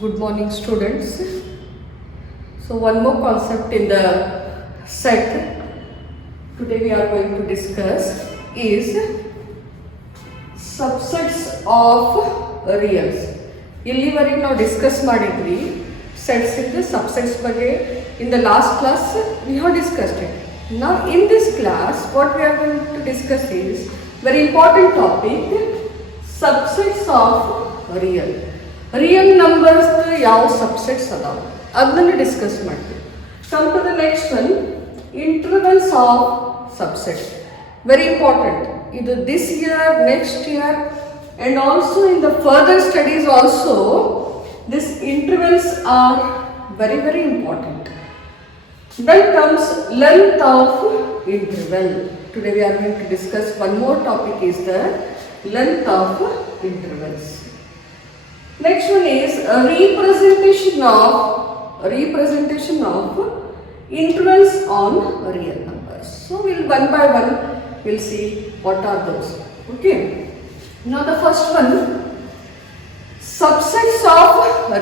Good morning, students. So, one more concept in the set today we are going to discuss is subsets of reals. ಇಲ್ಲಿವರೆಗೆ ನಾವು discuss ಮಾಡಿದ್ವಿ sets ಇಂದ subsets ಬಗ್ಗೆ. In the last class we have discussed it. Now in this class what we are going to discuss is very important topic, subsets of real. Real numbers ಯಾವ subsets ಅದಾವ ಅದನ್ನ discuss ಮಾಡ್ತೀವಿ. Come to the next one, intervals of subsets. Very important. Either this year, next year, and also in the further studies also, these intervals are very important. Then comes length of interval. Today we are going to discuss one more topic is the length of intervals. Next one is a representation of intervals on real numbers. So we'll one by one we'll see what are those. Okay. Now the first one, subsets of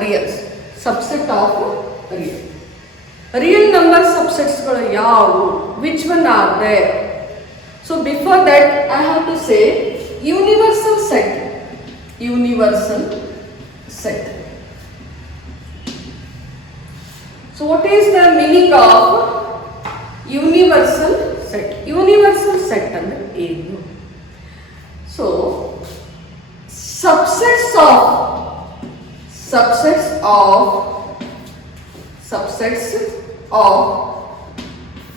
reals. Subset of real. Real number subsets ಗಳು ಯಾವುವು? Which one are there? So before that I have to say universal set. Universal set. So what is the meaning of universal set? Universal set ಅಂದ್ರೆ ಏನು? So subsets of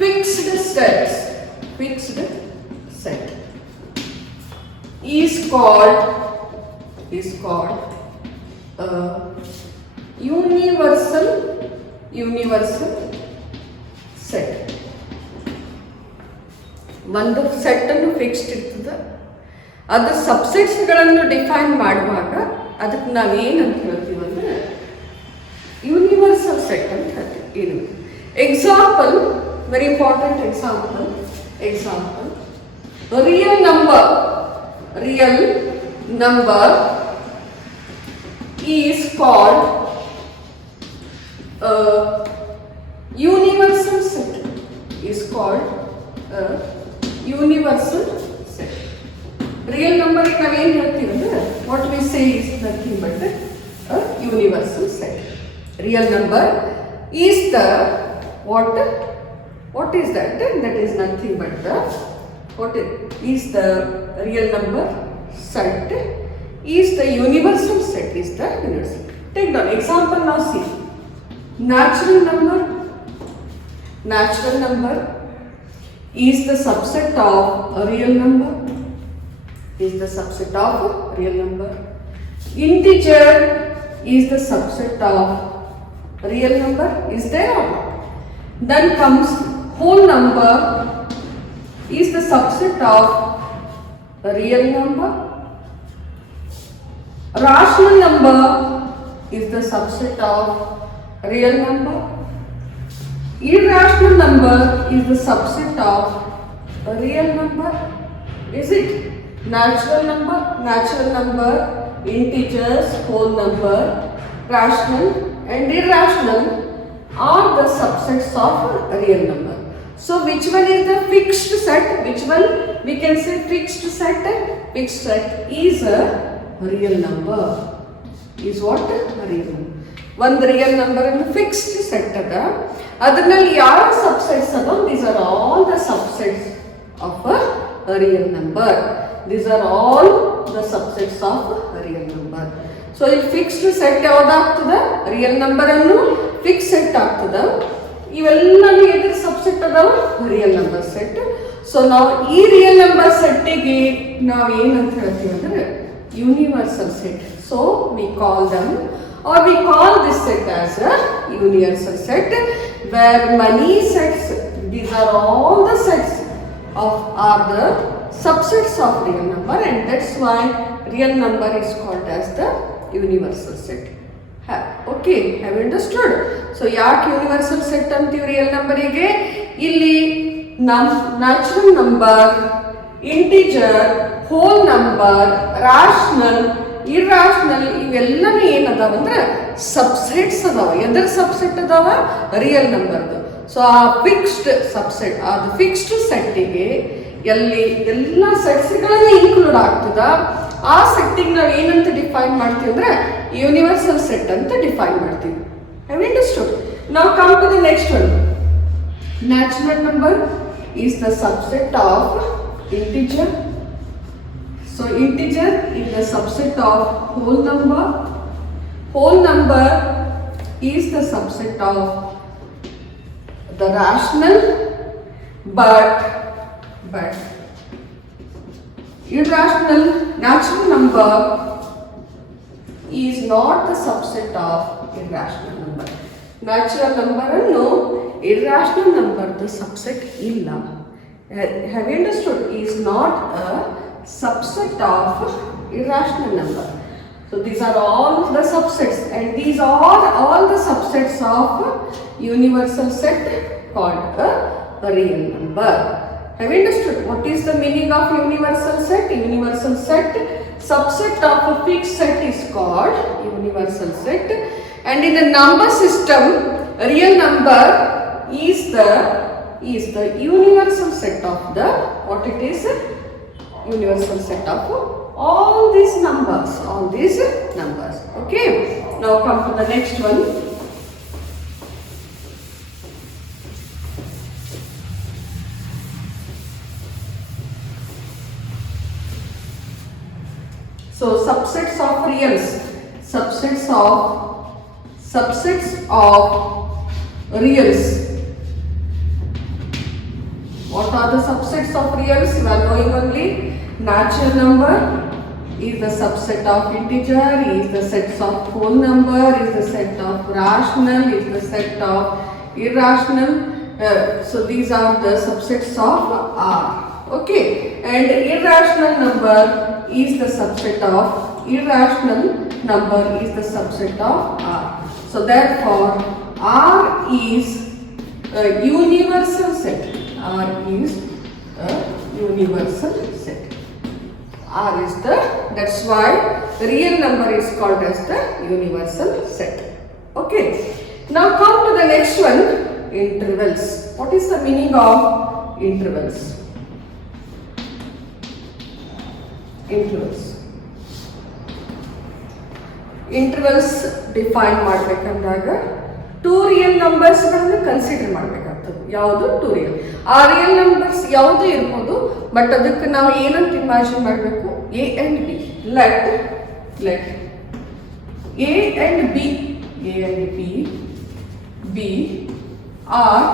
fixed set is called universal set. ಒಂದು set ಅನ್ನು fixed ಇರ್ತದೆ, ಅದು subsets ಗಳನ್ನು define ಮಾಡುವಾಗ ಅದಕ್ಕೆ ನಾವು ಏನಂತ ಹೇಳ್ತೀವಿ ಅಂದ್ರೆ ಯೂನಿವರ್ಸಲ್ ಸೆಟ್ ಅಂತ ಹೇಳ್ತೀವಿ. ಏನು example, very important example real number is called universal set. Universal set. Real number ಗೆ ನಾವು ಏನು ಹೇಳ್ತೀವಿ ಅಂದ್ರೆ what we say is nothing but a universal set. Real number is the what is that? That is nothing but the what is the real number set is the universal set. Take the example now. See, natural number is the subset of a real number. Integer is the subset of real number. Is there or not? Then comes whole number is the subset of a real number. Rational number is the subset of real number. Irrational number is the subset of a real number. Is it? Natural number, integers, whole number, rational and irrational are the subsets of a real number. So which one is the fixed set? Which one we can say fixed set? Fixed set is a real number. Is what? A real number. ಒಂದು real number ಅನ್ನು fixed set ಅದ, ಅದರಲ್ಲಿ ಯಾವ subsets ಅದ? These are all the subsets of a real number. These are all the subsets of real number. So ಇಲ್ಲಿ fixed set ಯಾವ್ದಾಗ್ತದ? Real number ಅನ್ನು fix set ಆಗ್ತದ. ಇವೆಲ್ಲ ಎದ್ರ ಸಬ್ಸೆಟ್ ಅದಾವ? Real number set. ಸೊ ನಾವು ಈ ರಿಯಲ್ ನಂಬರ್ ಸೆಟ್ಟಿಗೆ ನಾವು ಏನಂತ ಹೇಳ್ತೀವಿ ಅಂದ್ರೆ universal set. So we call dum or we call this set as a universal set, where many sets, these are all the sets are the subsets of real number, and that's why real number is called as the universal set. Okay, have you understood? So ಯಾಕೆ universal set ಅಂತೀವಿ real ನಂಬರಿಗೆ? ಇಲ್ಲಿ natural number, integer, whole number, rational, irrational ಇವೆಲ್ಲನೂ ಏನದ ಅದಾವ ಅಂದ್ರೆ subsets ಅದಾವ. ಎದರ್ subset ಅದಾವ? ರಿಯಲ್ ನಂಬರ್ದು. ಸೊ ಆ ಫಿಕ್ಸ್ಡ್ ಸಬ್ಸೆಟ್, ಅದು ಫಿಕ್ಸ್ಡ್ ಸೆಟ್ಟಿಗೆ ಎಲ್ಲಿ ಎಲ್ಲ ಸೆಟ್ಸ್ಗಳನ್ನ ಇನ್ಕ್ಲೂಡ್ ಆಗ್ತದ, ಆ ಸೆಟ್ಟಿಗೆ ನಾವು ಏನಂತ ಡಿಫೈನ್ ಮಾಡ್ತೀವಿ ಅಂದ್ರೆ ಯೂನಿವರ್ಸಲ್ ಸೆಟ್ ಅಂತ ಡಿಫೈನ್ ಮಾಡ್ತೀವಿ. Have understood? ನಾವು come to the next one. Natural number is the subset of integer. So integer is the subset of whole number. Whole number is the subset of the rational, but irrational. Natural number is not the subset of irrational number. Natural number annu irrational number the subset illa. Have you understood? Is not a subset of irrational number. So these are all the subsets, and these are all the subsets of universal set called a real number. Have you understood? What is the meaning of universal set? Universal set, subset of a fixed set is called universal set, and in the number system real number is the universal set of the, what it is? Universal set of all these numbers. Okay, now come to the next one. So subsets of reals, subsets of reals. What are the subsets of reals? You are knowing only natural number is the subset of integer, is the set of whole number, is the set of rational, is the set of irrational. So these are the subsets of R. Okay, and irrational number is the subset of R. So therefore R is a universal set. R is a universal set. R is that's why the real number is called as the universal set. Okay, now come to the next one, intervals. What is the meaning of intervals? Intervals define ಮಾಡಬೇಕಂದಾಗ two real ನಂಬರ್ಸ್ಗಳನ್ನು consider ಮಾಡಬೇಕಾಗ್ತದೆ. ಯಾವುದು? Two real. ಆ real numbers ಯಾವುದೇ ಇರ್ಬೋದು, but ಅದಕ್ಕೆ ನಾವು ಏನಂತ ಇಮ್ಯಾಜಿನ್ ಮಾಡಬೇಕು? A and B. Let A and B are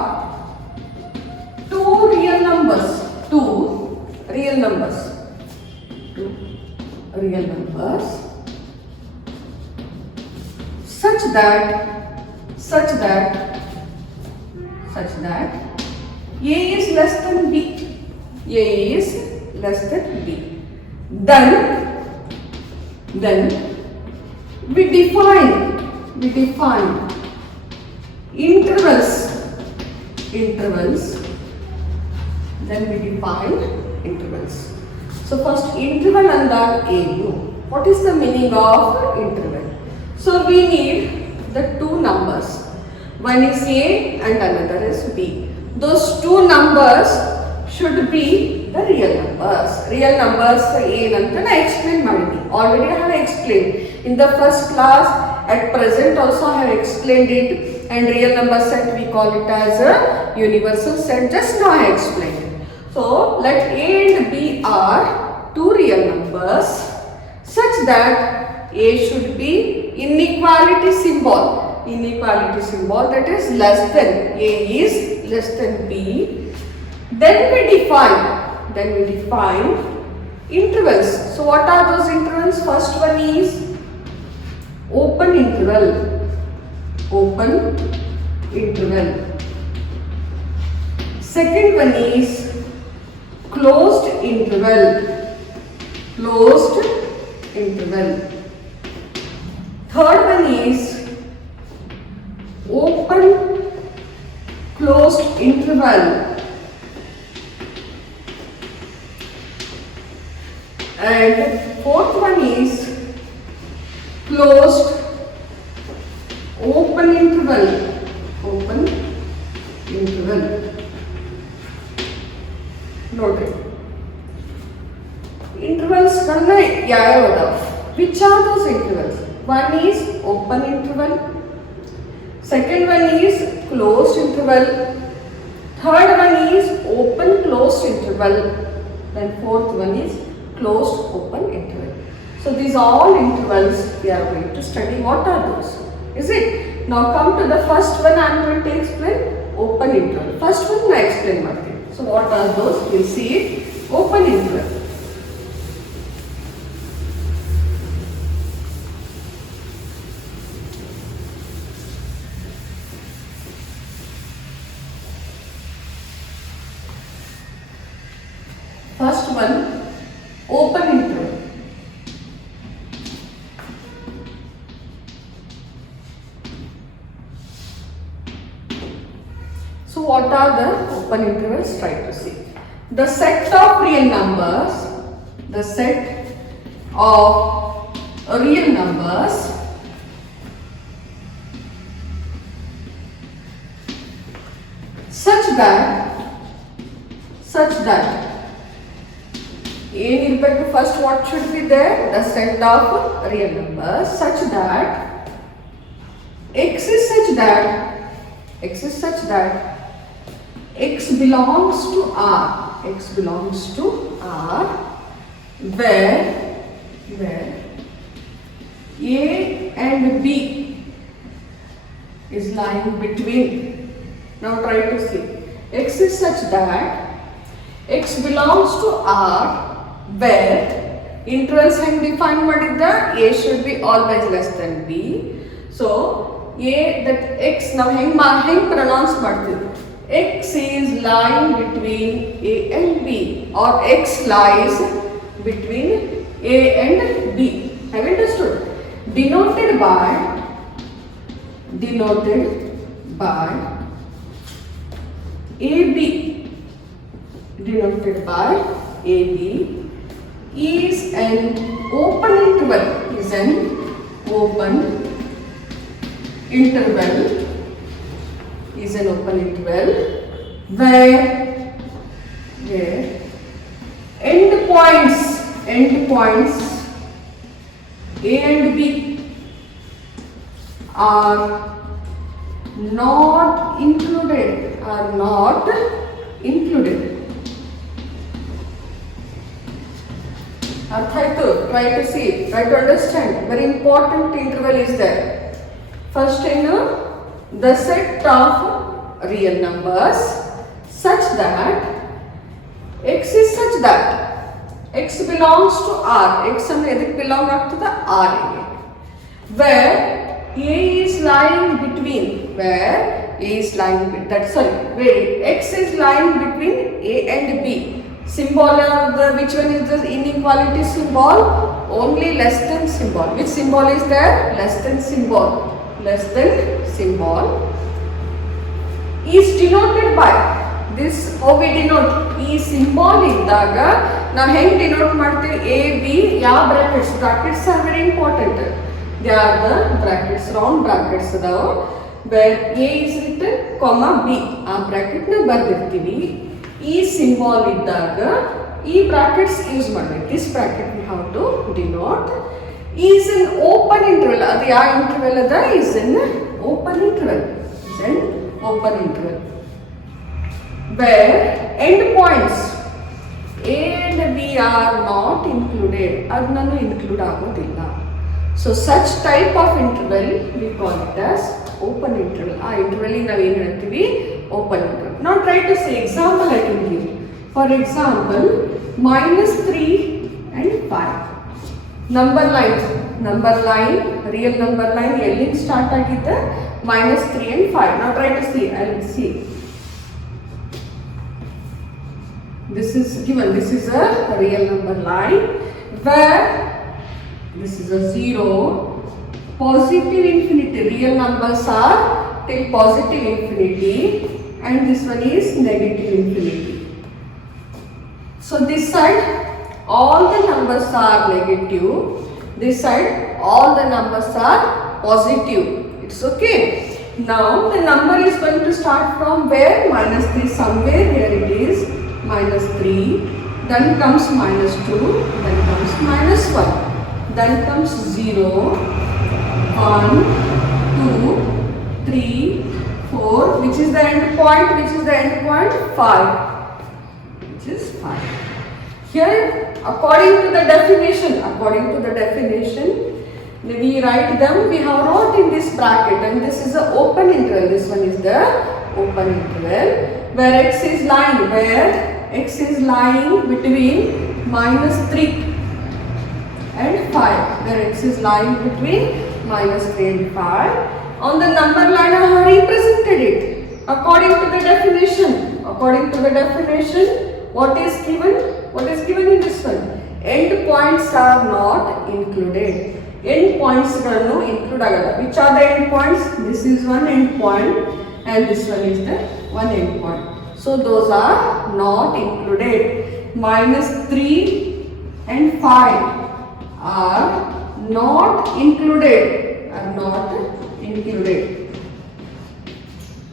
two real numbers. Such that A is less than B. Then we define intervals. Then we define intervals. So first interval andag ಏನು? What is the meaning of interval? So we need the two numbers. One is A and another is B. Those two numbers should be the real numbers. Real numbers ಏನಂತ ನಾ explain ಮಾಡಿದ್ದೆ. Already I have explained in the first class. At present also I have explained it. And real number set we call it as a universal set. Just now I explained it. So let A and B are two real numbers such that A should be inequality symbol, that is less than. A is less than B. Then we define intervals. So what are those intervals? First one is open interval. Second one is closed interval. Third one is open closed interval. And fourth one is closed open interval, open interval. ನೋಡ್ರಿ intervals ಗಳನ್ನ ಯಾವ್ಯಾವ ಅದಾವ? Which are those intervals? One is open interval, second one is closed interval, third one is open closed interval, then fourth one is closed open interval. So these all intervals we are going to study. What are those? Is it? Now come to the first one. I am going to explain open interval. First one I explain ಮಾಡ್ತೀನಿ. So what are those? We'll see it. Open interval. First one, open interval. So what are the open intervals? Try to see. The set of real numbers, the set of real numbers such that ಏನಿರಬೇಕು? first what should be there? The set of real numbers such that x is such that x belongs to R, where A and B is lying between. Now try to see. X is such that x belongs to R where intervals ಹೆಂಗ್ define ಮಾಡಿದ್ದ? A should be always less than B. So A that x ನಾವು ಹೆಂಗ್ pronounce ಮಾಡ್ತೀವಿ? X is lying between A and B, or x lies between A and B. Have you understood? Denoted by AB, denoted by AB is an open interval, where endpoints A and B are not included. ಅರ್ಥ ಆಯ್ತು? Try to see, try to understand. Very important interval is there. First ಏನು? The set of real numbers such that x is such that x belongs to R. X ಅಂದ್ರೆ ಎದಕ್ಕೆ belong ಆಗ್ತದೆ? R ಗೆ. Where A is lying between, where x is lying between A and B. Symbol of which one is the inequality symbol? Only less than symbol. Which symbol is there? Less than symbol is denoted by this. How we denote? ಈ symbol ಇದ್ದಾಗ ನಾವು ಹೆಂಗ್ denote ಮಾಡ್ತೀವಿ? A B ಯಾವ brackets are very important. They are the brackets, round brackets ಅದಾವ. Where A is written, comma B ಆ bracket ನ ಬರ್ದಿರ್ತೀವಿ. ಈ ಸಿಂಬಾಲ್ ಇದ್ದಾಗ ಈ ಬ್ರಾಕೆಟ್ಸ್ ಯೂಸ್ ಮಾಡಬೇಕು. This bracket we have to denote is an open interval. ಅದು ಯಾವ ಇಂಟರ್ವಲ್ ಅದ? Is an open interval. Where end points A and B are not included. ಅದನ್ನು ಇನ್ಕ್ಲೂಡ್ ಆಗೋದಿಲ್ಲ. So such type of interval we call it as open interval. ಆ ಇಂಟರ್ವಲ್ಗೆ ನಾವು ಏನು ಹೇಳ್ತೀವಿ? open interval. Now try to say example I can give. For example, -3 and 5. Number line, real number line ಎಲ್ಲಿಂದ start ಆಗಿದ್ದ? -3 and 5. Now try to see. I will see. This is given. This is a real number line where this is a 0, positive infinity. Real numbers are till positive infinity. And this one is negative infinity. So this side all the numbers are negative, this side all the numbers are positive. It's okay. Now the number is going to start from where? Minus 3 somewhere. Here it is. Minus 3. Then comes minus 2. Then comes minus 1. Then comes 0. 1, 2, 3, 4. Which is the end point? Which is the end point? 5. Which is 5. Here, according to the definition, we write them, we have wrote in this bracket, and this is the open interval. This one is the open interval where x is lying, between minus 3 and 5, where x is lying between minus 3 and 5. On the number line I have represented it according to the definition. What is given in this one? End points are not included. End points include agala. Which are the end points? This is one end point and this one is the one end point. So those are not included. Minus 3 and 5 are not included.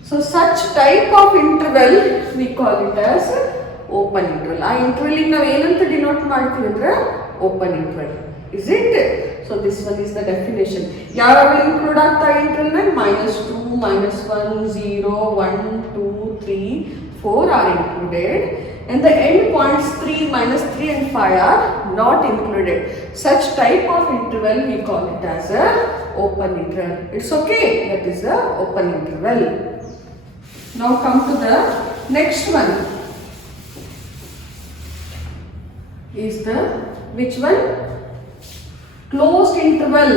So such type of interval we call it as open interval. Our interval in ನಾವು denote ಮಾಡ್ತೀವಿ ಅಂದ್ರೆ open interval. Is it? So this one is the definition. ಯಾವಾಗ include ಆಗ್ತಾ interval ನ minus 2, minus 1, 0, 1, 2, 3, 4 are included. And the end points 3, minus 3 and 5 are not included. Such type of interval we call it as a open interval. It's okay. That is a open interval. Now come to the next one. Is the which one? Closed interval.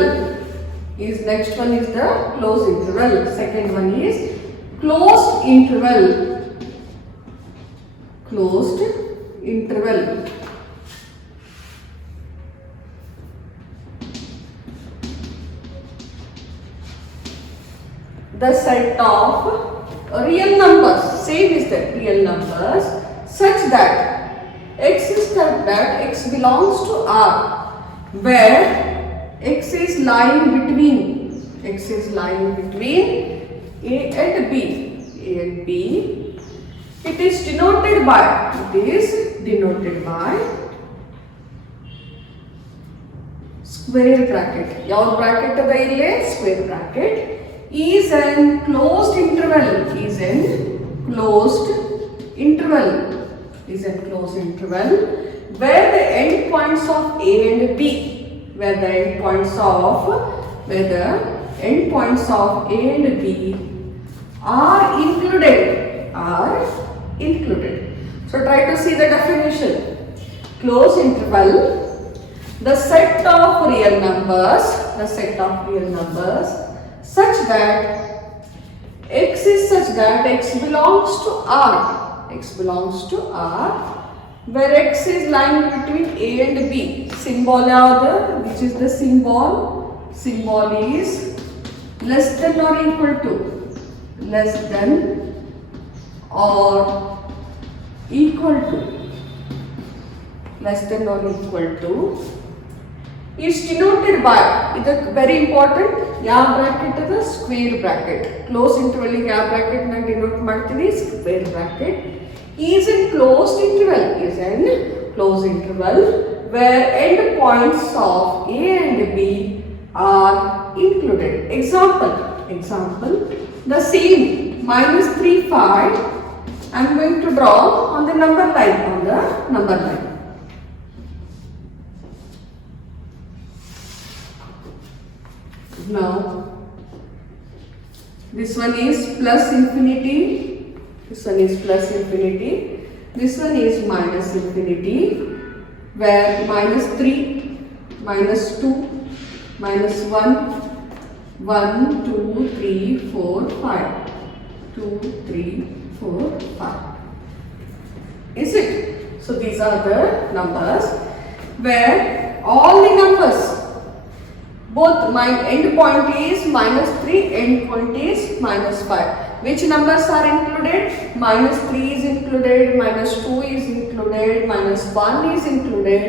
Is next one is the closed interval. Second one is closed interval. Closed interval. The set of real numbers, same is that real numbers, such that x is such that x belongs to R, where x is lying between A and B. It is denoted by square bracket. Your bracket is the square bracket. Is an closed interval. Where the end points of A and B, where the endpoints of A and B are included. So try to see the definition. Closed interval, the set of real numbers such that x is such that x belongs to R, where x is lying between A and B. Symbol which is the symbol? Symbol is less than or equal to. Is denoted by, it is very important, ಯಾವ bracket is square bracket. Close interval ಗೆ ಯಾವ bracket ನ denote ಮಾಡ್ತೀವಿ? Square bracket. Is in closed interval where end points of A and B are included. Example, the same minus 3, 5 I am going to draw on the number line. Now this one is plus infinity, this one is minus infinity, where minus 3, minus 2, minus 1, 1, 2, 3, 4, 5, 2, 3, 4, 5. Is it? So these are the numbers where all the numbers, both my end point is minus 3, end point is minus 5. Which numbers are included? Minus 3 is included, minus 2 is included, minus 1 is included,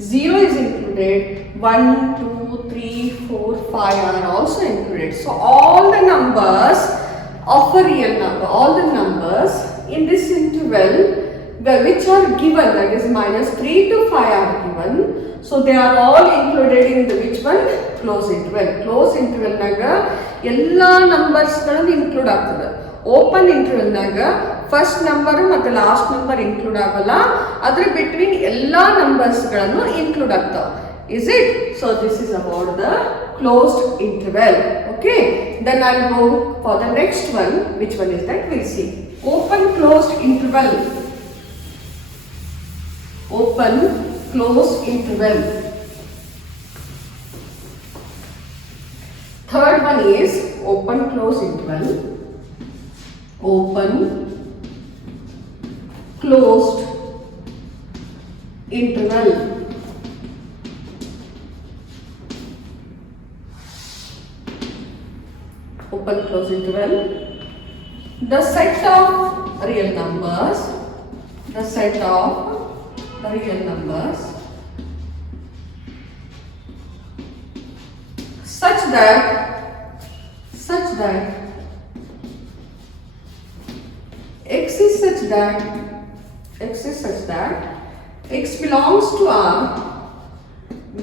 0 is included, 1, 2, 3, 4, 5 are also included. So all the numbers of a real number, all the numbers in this interval which are given, that is minus 3 to 5 are given. So they are all included in the which one? Closed interval. Closed interval naga ella numbers galannu include agtade. Open interval naga first number ಮತ್ತು last number include ಆಗಲ್ಲ, ಅದರ between ella numbers galannu include agtave. Is it? So this is about the closed interval. Okay, then I'll go for the next one. Which one is that? We'll see. Open closed interval. Open closed interval. Third one is open closed interval. Open closed interval. Open closed interval. The set of real numbers, the set of real numbers such that x is such that x belongs to R,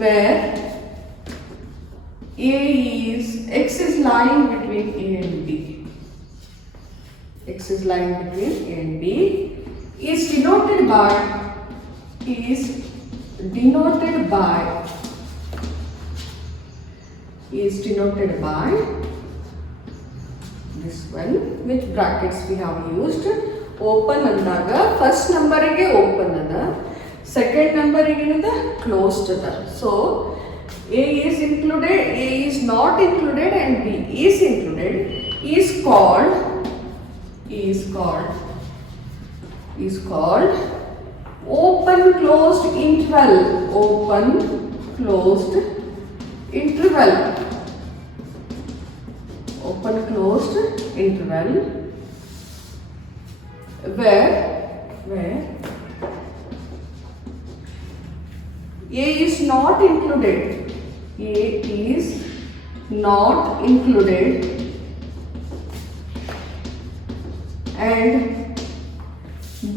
where x is lying between A and B. X is lying between A and B is denoted by this one, which brackets we have used. Open andaga first number ige open ada, second number ige ಏನದ closed ada. So A is included, A is not included, and B is included is called open closed interval. Open closed interval. Open closed interval where A is not included. A is not included and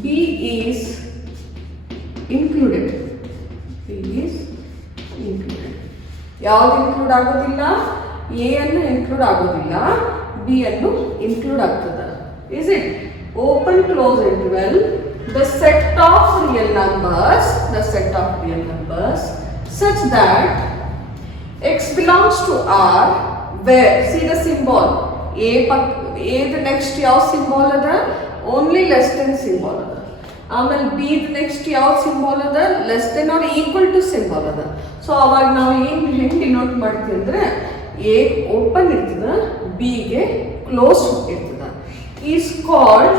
B is included. B is included. ಯಾವುದು include ಆಗೋದಿಲ್ಲ? A ಅನ್ನು include ಆಗೋದಿಲ್ಲ, B ಅನ್ನು include ಆಗ್ತದೆ. Is it? Open close interval, the set of real numbers such that x belongs to R, where see the symbol A the next ಯಾವ symbol ಅದ? Only less than symbol ಅದ. ಆಮೇಲೆ B the next ಯಾವ symbol ಅದ? less than or equal to symbol ಅದ. So ಅವಾಗ ನಾವು ಹೆಂಗೆ ಡಿನೋಟ್ ಮಾಡ್ತೀವಿ ಅಂದ್ರೆ A open ಇರ್ತದ, B ಗೆ ಕ್ಲೋಸ್ ಇರ್ತದ. is called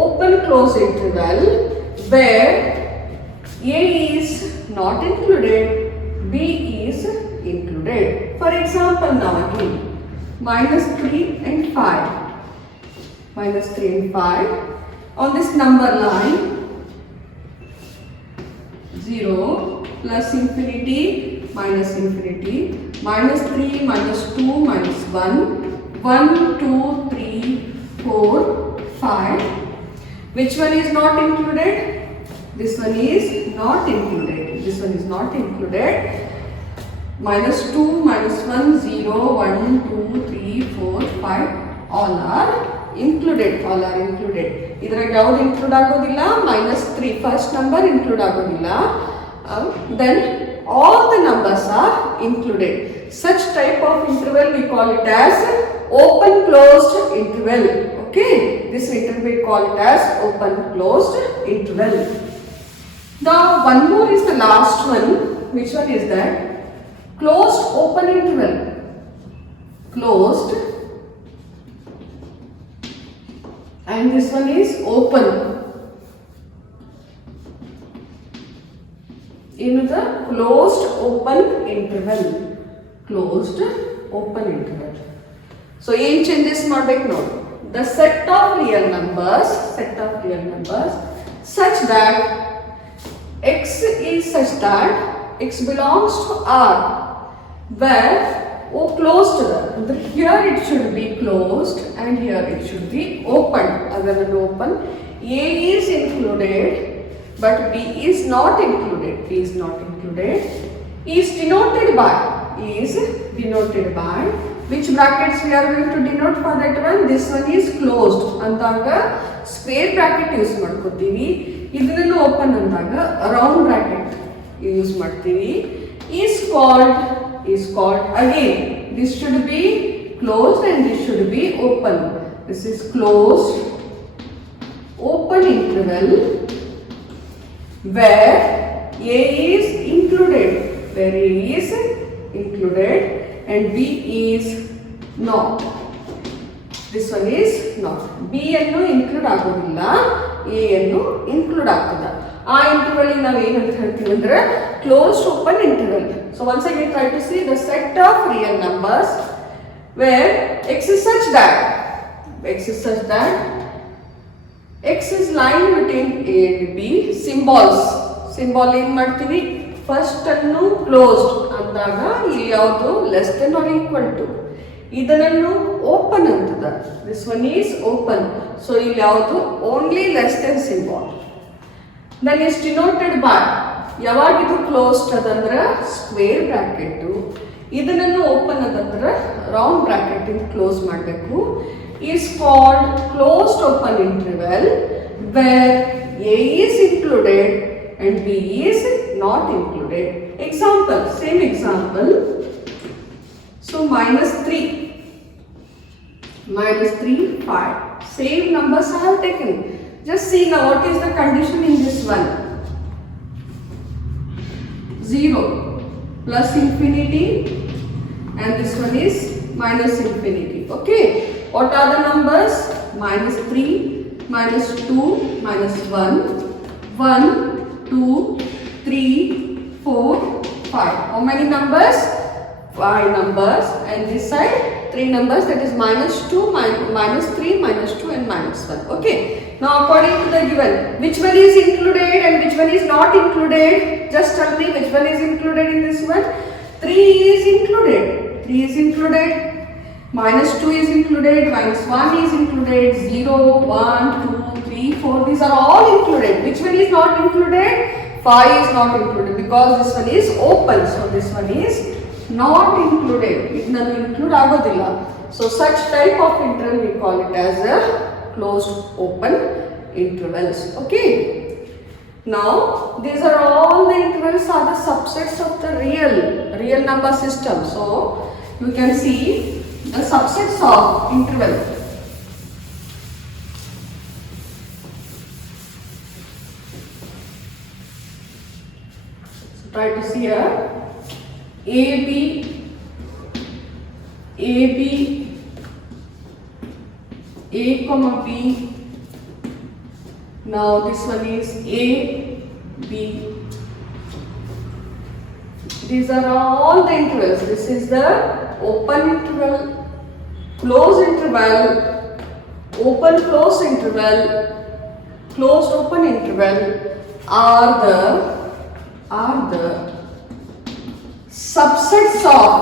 open close interval where A is not included, B is included. For example, now again minus 3 and 5 on this number line, 0 plus infinity minus infinity, minus 3 minus 2 minus 1, 1 2 3 4 5. Which one is not included? This one is not included. This one is not included. Minus 2 minus 1 0 1 2 3 4 5 all are included. ಇದ್ರಾಗ ಯಾವುದು include ಆಗೋದಿಲ್ಲ? minus 3 first number include ಆಗೋದಿಲ್ಲ. Then all the numbers are included. Such type of interval we call it as open closed interval. Okay, this interval we call it as open closed interval. Now one more is the last one. Which one is that? Closed open interval. Closed, and this one is open. In the closed open interval. Closed open interval. So ಏನು changes ಮಾಡಬೇಕು ನೋಡಿ? The set of real numbers such that x is such that x belongs to R, where closed ಅಂದ್ರೆ here it should be closed and here it should be open. ಅದನ್ನು open. A is included but B is not included. B is not included. Is denoted by which brackets we are going to denote for that one? This one is closed ಅಂದಾಗ square bracket use ಮಾಡ್ಕೊತೀವಿ. ಇದನ್ನು open ಅಂದಾಗ round bracket use ಮಾಡ್ತೀವಿ. is called again this should be closed and this should be open. This is closed open interval where A is included and B is not. This one is not. B ಅನ್ನು include ಆಗೋದಿಲ್ಲ, A ಅನ್ನು include ಆಗ್ತದೆ. ಆ interval ನಾವು ಏನಂತ ಹೇಳ್ತೀವಿ ಅಂದ್ರೆ closed open interval. So once again try to see the set of real numbers where x is such that x is lying between A and B. symbol ಏನು ಮಾಡ್ತೀವಿ, ಫಸ್ಟ್ ಅನ್ನು ಕ್ಲೋಸ್ಡ್ ಅಂದಾಗ ಇಲ್ಲಿ ಯಾವುದು less than or equal to, ಇದನ್ನು open ಅಂತದ, this one is open. So ಇಲ್ಲಿ ಯಾವುದು only less than symbol. Then is denoted by, ಯಾವಾಗ ಇದು ಕ್ಲೋಸ್ಡ್ ಅದಂದ್ರೆ ಸ್ಕ್ವೇರ್ ಬ್ರಾಕೆಟ್, ಇದನ್ನು ಓಪನ್ ಅದಂದ್ರೆ ರೌಂಡ್ ಬ್ರಾಕೆಟ್ ಇಂದ ಕ್ಲೋಸ್ ಮಾಡಬೇಕು. Is called closed open interval where A is included and B is not included. Example, same example. So minus 3, 5. Same numbers I have taken. Just see now what is the condition in this one. 0 plus infinity and this one is minus infinity. Okay. What are the numbers? minus 3, minus 2, minus 1, 1, 2, 3, 4, 5. How many numbers? 5 numbers. And this side 3 numbers, that is minus 2, minus 3, minus 2 and minus 1. Okay. Now according to the given, which one is included and which one is not included? Just tell me which one is included in this one. 3 is included. Minus 2 is included, minus 1 is included, 0, 1, 2, 3, 4, these are all included. Which one is not included? 5 is not included because this one is open. So this one is not included. It doesn't include agodilla. So such type of interval we call it as a closed open intervals. Okay. Now these are all the intervals are the subsets of the real number system. So you can see the subsets of interval. So try to see here. AB, A comma B. Now this one is A, B. These are all the intervals. This is the open interval, closed interval, open closed interval, closed open interval are the subsets of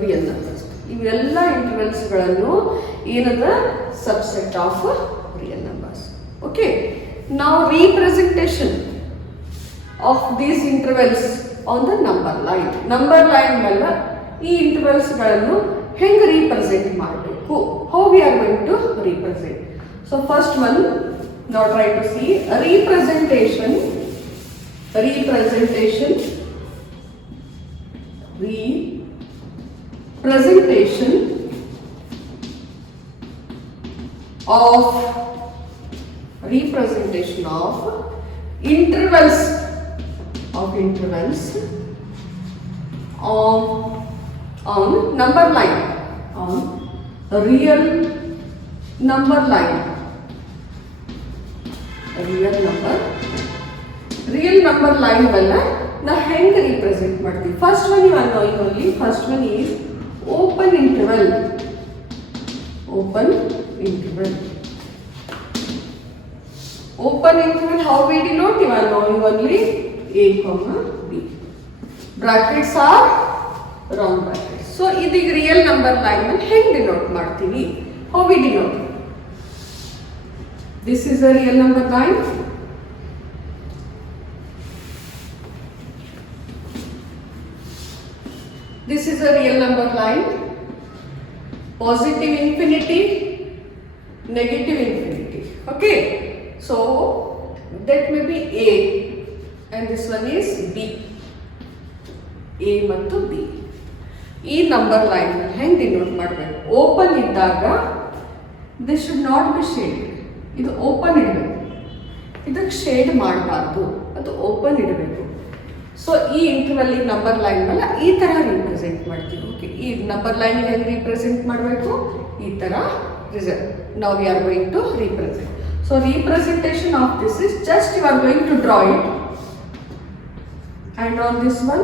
real numbers. ಇವೆಲ್ಲ intervals ಗಳನ್ನು ಏನದ subset of real numbers. Okay. Now representation of these intervals on the number line. Number line ಮೇಲೆ ಈ intervals ಗಳನ್ನು ಹೆಂಗೆ represent ಮಾಡಬೇಕು? How we are going to represent? So first one, now try to see a representation of intervals on number line, on real number line. Real number line ವಲ್ಲ ನಾ ಹೆಂಗೆ represent ಮಾಡ್ತೀವಿ? First one you are knowing only. First one is open interval. Open interval, how we denote? You are knowing only A, B. Brackets are round brackets. So, this is real number line. How denote martini? How we denote? This is a real number line. This is a real number line. Positive infinity, negative infinity. Okay. So, that may be A and this one is B. A ಮತ್ತು B. ಈ number line ಹೆಂಗೆ denote ಮಾಡಬೇಕು? Open ಇದ್ದಾಗ this should not be shade. ಇದು open ಇಡಬೇಕು, ಇದಕ್ಕೆ shade ಮಾಡಬಾರ್ದು, ಅದು ಓಪನ್ ಇಡಬೇಕು. ಸೊ ಈ ಇಂಟರ್ವಲ್ ಈ ನಂಬರ್ ಲೈನ್ ಮೇಲೆ ಈ ಥರ ರಿಪ್ರೆಸೆಂಟ್ ಮಾಡ್ತೀವಿ. ಓಕೆ, ಈ ನಂಬರ್ ಲೈನ್ ಹೆಂಗೆ ರಿಪ್ರೆಸೆಂಟ್ ಮಾಡಬೇಕು? ಈ ಥರ ನಾವು we are going to represent. So representation of this is just you are going to draw it, and on this one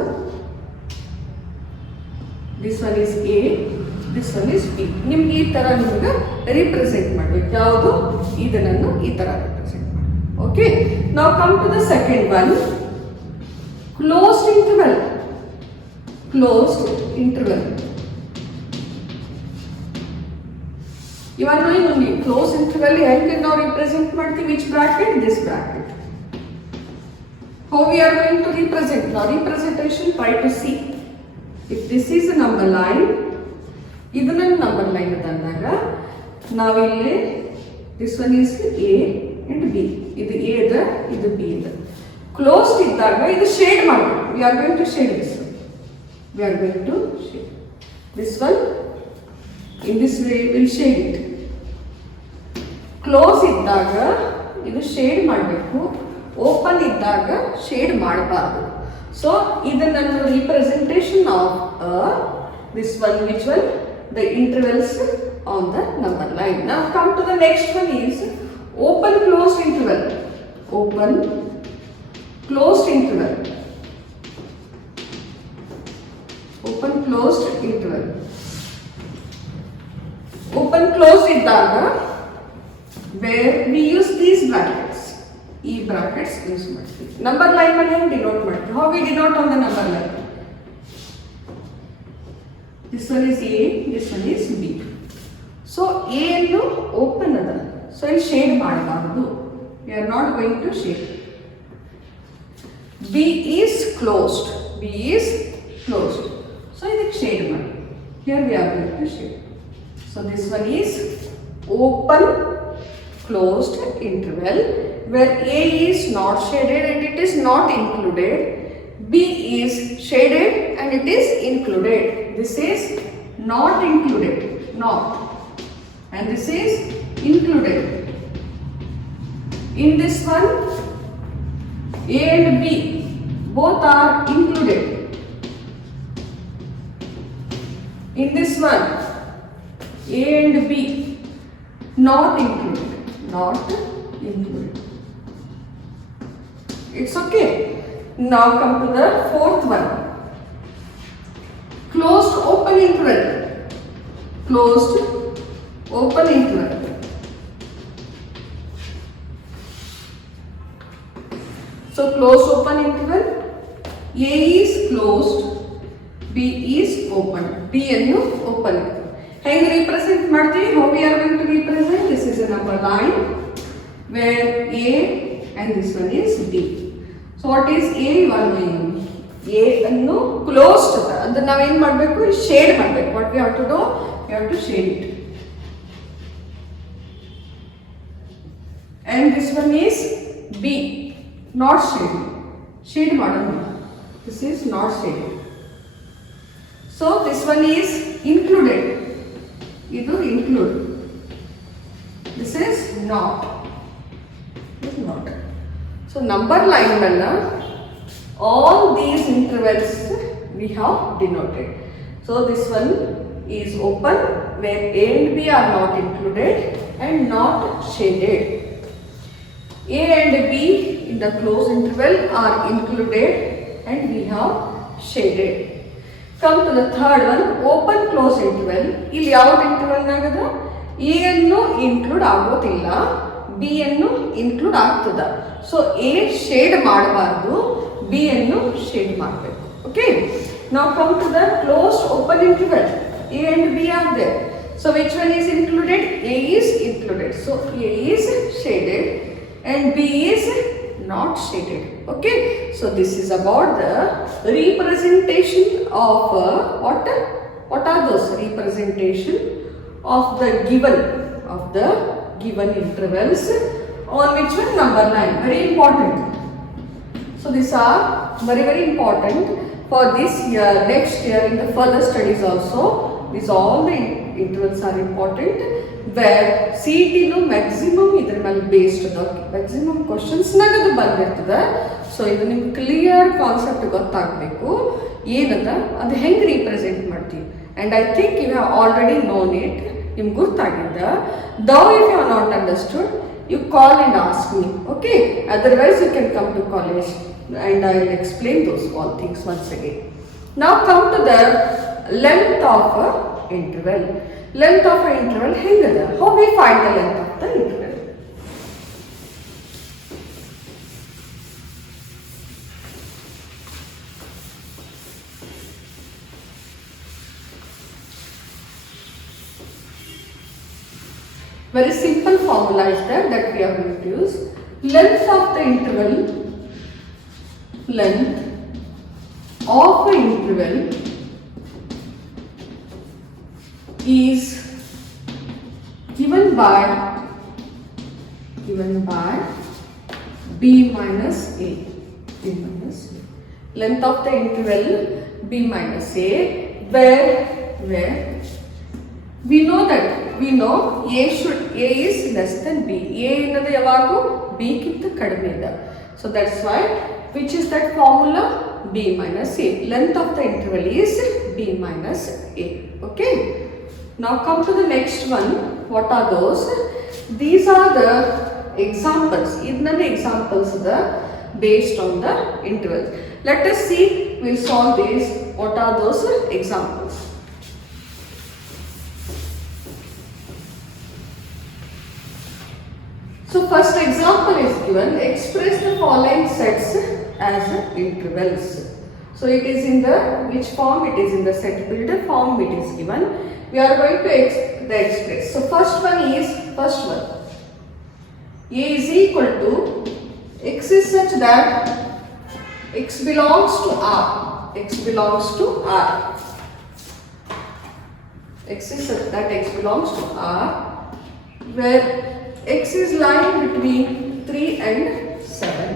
is A, this one is B. ನಿಮ್ಗೆ ಈ ತರ ನಿಮ್ಗೆ ರಿಪ್ರೆಸೆಂಟ್ ಮಾಡಬೇಕು. ಯಾವುದು? ಇದನ್ನು ಈ ತರ ರಿಪ್ರೆಸೆಂಟ್ ಮಾಡಿ. Okay, now come to the second one, closed interval. Closed interval. You are knowing only closed interval. How can now represent marti? Which bracket? This bracket. How we are going to represent? Now representation, try to see. If this is a number line, idanna number line adannaga naville this one is A and B. Idu A ida, idu B ida. Closed iddaga idu shade ಮಾಡಬೇಕು. We are going to shade this one. We are going to shade this one. In this way we will shade it. Close ಇದ್ದಾಗ ಇದು shade ಮಾಡಬೇಕು, open ಇದ್ದಾಗ shade ಮಾಡಬಾರ್ದು. So ಇದು ನನ್ನ representation of this one, which one? The intervals on the number line. Now come to the next one is open closed interval. Open closed interval. Open closed interval. Open close ಇದ್ದಾಗ where we use these brackets. E brackets use ಮಾಡ್ತೀವಿ. Number line ಮೇಲೆ ಹೆಂಗೆ denote ಮಾಡ್ತೀವಿ? How we denote on the number line? This one is A, this one is B. So A ಅನ್ನು open ಅದ, so ಇಲ್ಲಿ shade ಮಾಡಬಾರದು. We are not going to shade. B is closed. B is closed. So ಇದಕ್ಕೆ shade ಮಾಡಿ. Here we are going to shade. So this one is open closed interval where A is not shaded and it is not included. B is shaded and it is included. This is not included, not, and this is included. In this one, A and B both are included. In this one, A and B not included, not included. It's okay. Now come to the fourth one. Closed open interval. Closed open interval. So closed open interval, A is closed, B is open. B ಅನ್ನು open. ಹೆಂಗೆ represent ಮಾಡ್ತೀವಿ? How we are going to represent? This is a number line where A and this one is B. So what is A? You are knowing A ಅನ್ನು closed ಅಂದ್ರೆ ನಾವೇನು ಮಾಡಬೇಕು? Shade ಮಾಡಬೇಕು. What we have to do? We have to shade it. And this one is B, not shaded. Shade ಮಾಡೋಣ. This is not shaded. So this one is included. Idu include. This is not. This is not. So number line mella all these intervals we have denoted. So this one is open where A and B are not included and not shaded. A and B in the closed interval are included and we have shaded. Come to the third one, open close interval. ಇಲ್ಲಿ ಯಾವ interval ನಾಗದ A ಅನ್ನು include ಆಗೋದಿಲ್ಲ, B B ಅನ್ನು include ಆಗ್ತದ. So A shade ಮಾಡಬಾರ್ದು, B ಅನ್ನು shade ಮಾಡಬೇಕು. ಓಕೆ, ನಾವು come to the closed open interval. A and B are there. So which one is included? A is included. So A is shaded and B is not shaded. Okay. So this is about the representation of what are those representation of the given intervals on which one number line. Very important. So these are very important for this year, next year in the further studies also. These all the intervals are important where CET no maximum idr ಮೇಲೆ based ಅದ. maximum questions ನಗದು ಬಂದಿರ್ತದೆ. So ಇದು ನಿಮ್ಗೆ clear concept ಗೊತ್ತಾಗಬೇಕು ಏನದ ಅದು ಹೆಂಗೆ ರಿಪ್ರೆಸೆಂಟ್ ಮಾಡ್ತೀವಿ. And I think you have already known it, ನಿಮ್ಗೆ ಗೊತ್ತಾಗಿದ್ದ. Though if you are not understood you call and ask me. Okay, otherwise you can come to college and I will explain those all things once again. Now come to the length of a interval. Length of an interval hengada. How we find the length of the interval? Very simple formula is there that we are going to use. Length of the interval, length of an interval is given by b minus a. Length of the interval b minus a, where we know a is less than b. A ಅನ್ನೋದು ಯಾವಾಗೂ b ಗಿಂತ ಕಡಿಮೆ ಇದೆ. So that's why, which is that formula? b minus a. Length of the interval is b minus a. Okay. Now come to the next one. What are those? These are the examples. Idnane examples are based on the intervals. Let us see, we'll solve these. What are those examples? So first example is given. Express the following sets as intervals. So it is in the which form? It is in the set builder form. It is given. We are going to express. So first one. A is equal to x is such that x belongs to R. X belongs to R. X is such that x belongs to R, where x is lying between 3 and 7.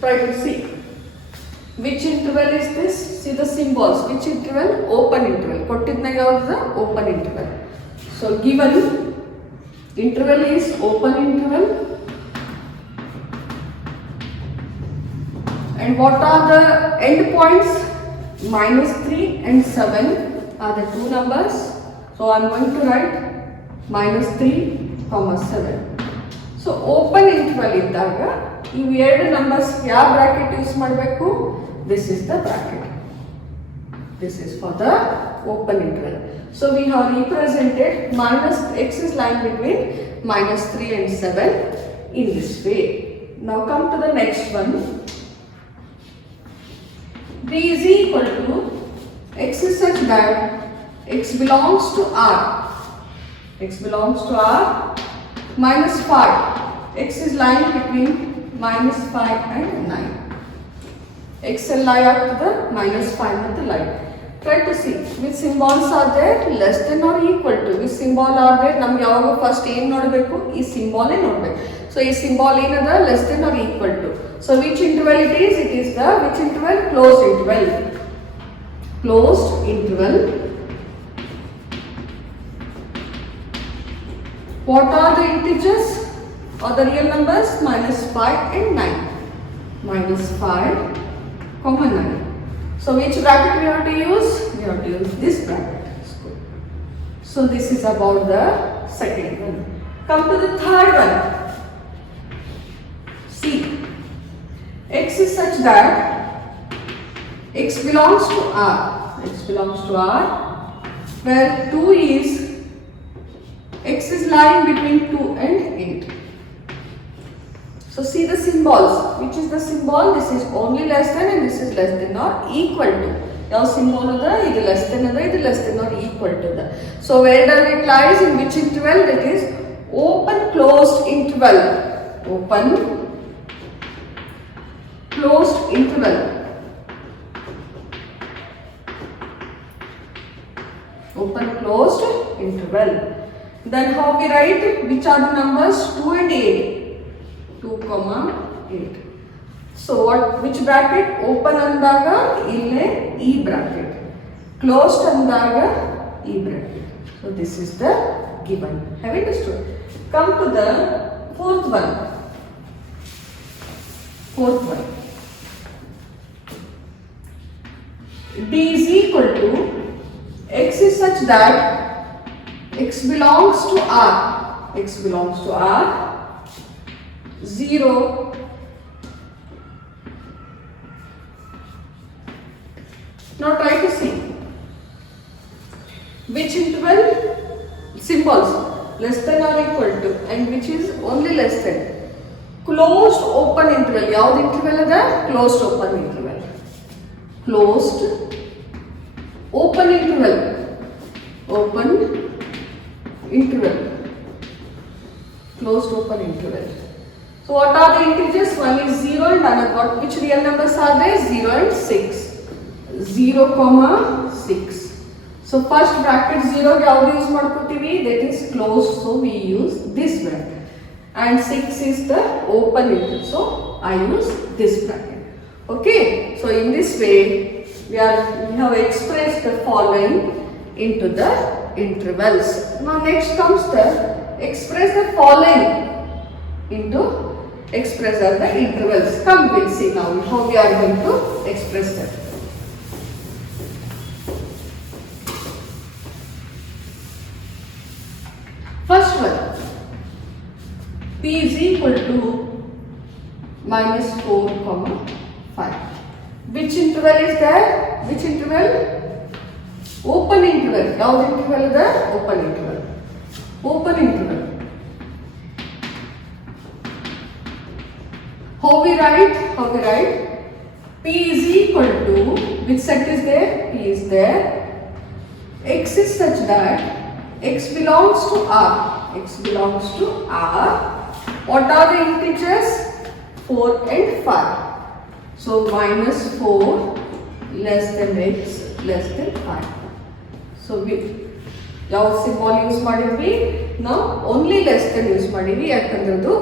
Try to see. Which interval is this? See the symbols. Which interval? Open interval. Kottidnaga yavadu? Open interval. So given interval is open interval. And what are the end points? Minus 3 and 7 are the two numbers. So I am going to write minus 3, 7. So open interval iddaga ಈ ಎರಡು numbers ಯಾವ bracket use ಮಾಡಬೇಕು? This is the bracket. This is for the open interval. So we have represented minus x is lying between minus 3 and 7 in this way. Now come to the next one. B is equal to x is such that x belongs to R. X belongs to R minus 5. X is lying between minus 5 and 9. X and lie up to the minus 5 with the line. Try to see which symbols are there less than or equal to. Which symbol are there? ನಮ್ಗೆ ಯಾವಾಗ first ಏನು ನೋಡಬೇಕು? ಈ ಸಿಂಬಾಲೇ ನೋಡಬೇಕು. So ಈ symbol ಏನದ? Less than or equal to. So which interval it is? It is the which interval? Closed interval. Closed interval. What are the integers or the real numbers? Minus 5 and 9. Minus 5, 9. So which bracket we have to use? We have to use this bracket. So this is about the second one. Come to the third one. See, x is such that x belongs to R. X belongs to R, where 2 is x is lying between 2 and 8. So see the symbols. Which is the symbol? This is only less than and this is less than or equal to. Now symbol of the either less than or either less than or equal to the. So where does it lies? In which interval? That is open closed interval. Open closed interval. Open closed interval. Then how we write? Which are the numbers? 2 and 8. 2, 8. So what? Which bracket? Open andaga ille e bracket. Closed andaga e bracket. So this is the given. Have you understood? Come to the fourth one. Fourth one. D is equal to x is such that x belongs to R. X belongs to R. 0. Now try to see which interval symbols less than or equal to and which is only less than. Closed open interval. Yav interval ada? Closed open interval. Closed open interval. Open interval. Closed open interval. So what are the integers? One is 0 and another. Which real numbers are there? 0 and 6. 0, 6. So first bracket 0 yavudu use madkotivi, that is closed, so we use this bracket. And 6 is the open interval, so I use this bracket. Okay, so in this way we have expressed the following into the intervals. Now next comes the express the following into express the intervals. Come, we'll see now how we are going to express that. First one, p is equal to minus 4, 5. Which interval is there? Which interval? Open interval. Now the interval is the open interval. Open interval. How we write? How we write? P is equal to, which set is there? P is there. X is such that x belongs to R. X belongs to R. What are the integers? 4 and 5. So minus 4 less than x less than 5. So we ಯಾವ symbol use ಮಾಡಿದ್ವಿ? Now only less than use ಮಾಡಿದ್ವಿ ಯಾಕಂದ್ರೆ ಅದು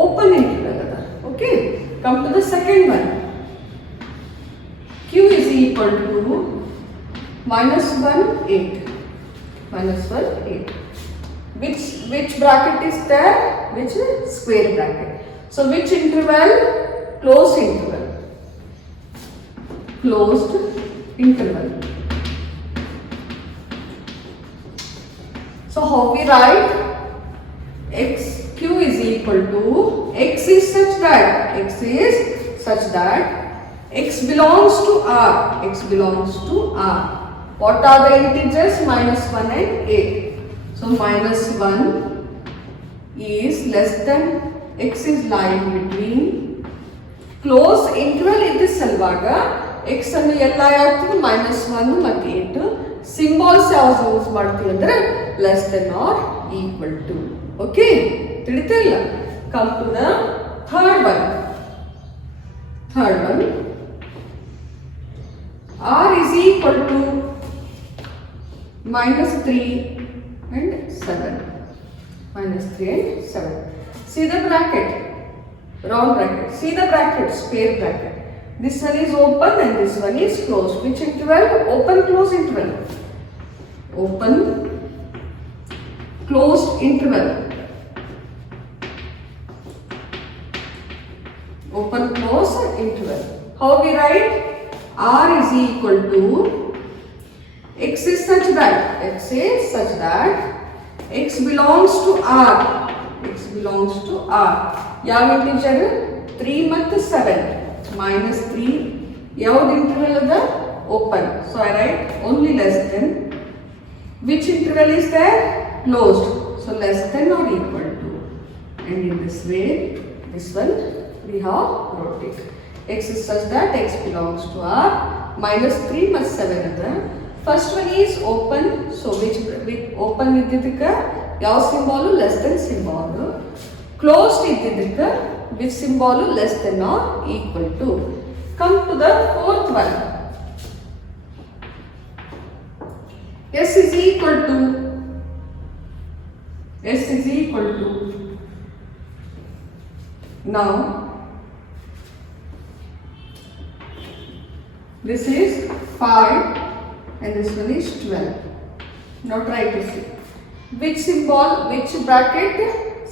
open interval ಅದ. Okay, come to the second one. Q is equal to minus 1, 8. Minus 1, 8. Which bracket is there? Which square bracket. So which interval? Closed interval. Closed interval. So how we write? Q is equal to x is such that x belongs to R. X belongs to R. What are the integers? Minus 1 and 8. So minus 1 is less than, x is lying between. Closed interval ಇದು ಸಲುವಾಗ x ಅನ್ನು ಎಲ್ಲ ಯಾವುದು minus 1 ಮತ್ತು 8 symbols ಯಾವುದು use ಮಾಡ್ತೀವಿ ಅಂದ್ರೆ less than or equal to. Okay, ತಿಳಿತಾ ಇಲ್ಲ? Come to the third one. Third one, R is equal to minus 3 and 7. Minus 3 and 7. See the bracket, round bracket. See the bracket, square bracket. This one is open and this one is closed. Which interval? Open, close interval. Open, closed interval. Open, close interval. How we write? R is equal to x is such that x belongs to R. X belongs to R. ಯಾವ integer? 3 ಮತ್ತು 7. Minus 3. ಯಾವ್ದು interval ಅದ? Open. So I write only less than. Which interval is there? Closed. So less than or equal to. And in this way, this one we have wrote it. X is such that x belongs to R. Minus 3 plus 7 ಇದೆ. First one is open. So which open ಇದ್ದಿದ್ದಕ್ಕೆ ಯಾವ symbol less than symbol. Closed ಇದ್ದಿದ್ದಕ್ಕೆ which symbol less than or equal to. Come to the fourth one. S is equal to. S is equal to. Now this is 5 and this one is 12. Now try to see which symbol, which bracket,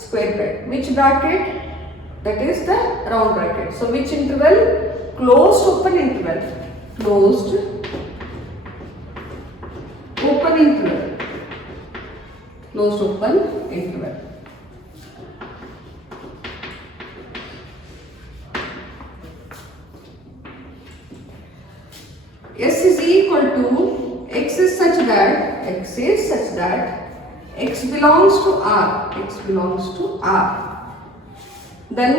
square bracket, which bracket, that is the round bracket. So which interval? Closed open interval, closed open interval, closed open interval. S is equal to x is such that x belongs to R. X belongs to R. Then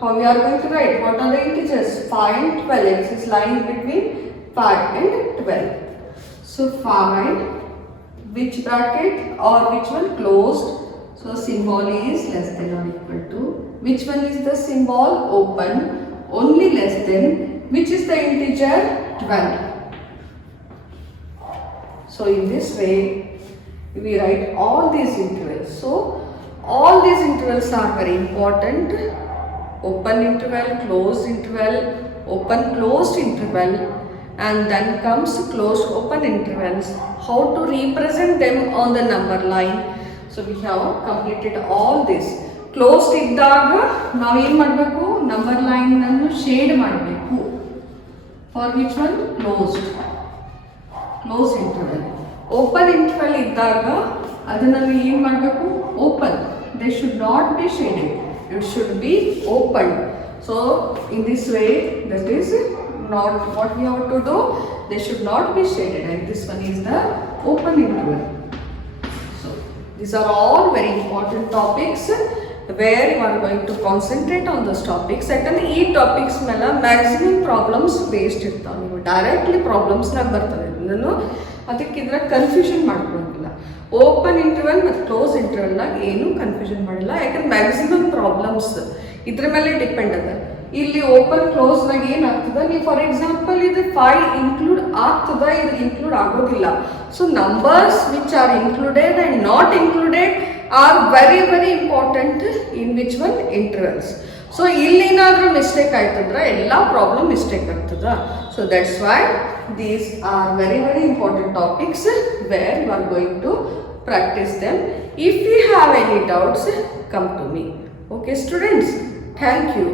how we are going to write? What are the integers? 5 and 12. X is lying between 5 and 12. So 5, which bracket or which one? Closed. So symbol is less than or equal to. Which one is the symbol? Open. Only less than. Which is the integer? 12. So in this way, we write all these intervals. So all these intervals are very important. Open interval, closed interval, open closed interval, and then comes closed open intervals. How to represent them on the number line. So we have completed all this. Closed ಇದ್ದಾಗ ನಾವು ಏನು ಮಾಡಬೇಕು? Number line ಅನ್ನು shade ಮಾಡಬೇಕು. For which one? Closed. Close interval. Open interval ಇದ್ದಾಗ ಅದನ್ನ ನಾವು ಏನು ಮಾಡಬೇಕು? Open. They should not be shaded. It should be open. So in this way, that is not what we have to do. They should not be shaded, and this one is the open interval. So these are all very important topics where you are going to concentrate on those topics. Second, ಈ topics ಮೇಲೆ maximum problems based ಇರ್ತಾವೆ. ನೀವು directly ಪ್ರಾಬ್ಲಮ್ಸ್ನಾಗ ಬರ್ತವೆ. ನಾನು ಅದಕ್ಕೆ ಇದರ confusion ಮಾಡ್ಕೊಳ್ಳೋಂಗಿಲ್ಲ. Open interval ಮತ್ತು close ಇಂಟರ್ವಲ್ನಾಗ ಏನೂ ಕನ್ಫ್ಯೂಷನ್ ಮಾಡಿಲ್ಲ. ಯಾಕಂದ್ರೆ ಮ್ಯಾಕ್ಸಿಮಮ್ ಪ್ರಾಬ್ಲಮ್ಸ್ ಇದ್ರ ಮೇಲೆ ಡಿಪೆಂಡ್ ಅದ. ಇಲ್ಲಿ ಓಪನ್ ಕ್ಲೋಸ್ನಾಗ ಏನಾಗ್ತದೆ? ನೀವು ಫಾರ್ ಎಕ್ಸಾಂಪಲ್ ಇದು 5 ಇನ್ಕ್ಲೂಡ್ ಆಗ್ತದ, ಇದು ಇನ್ಕ್ಲೂಡ್ ಆಗೋದಿಲ್ಲ. So numbers which are included and not included are very very important in which one intervals. So ಇಲ್ಲೇನಾದರೂ ಮಿಸ್ಟೇಕ್ ಆಯ್ತಂದ್ರೆ ಎಲ್ಲ ಪ್ರಾಬ್ಲಮ್ ಮಿಸ್ಟೇಕ್ ಆಗ್ತದ. So that's why these are very very important topics where you are going to practice them. If you have any doubts, come to me. Okay students, thank you.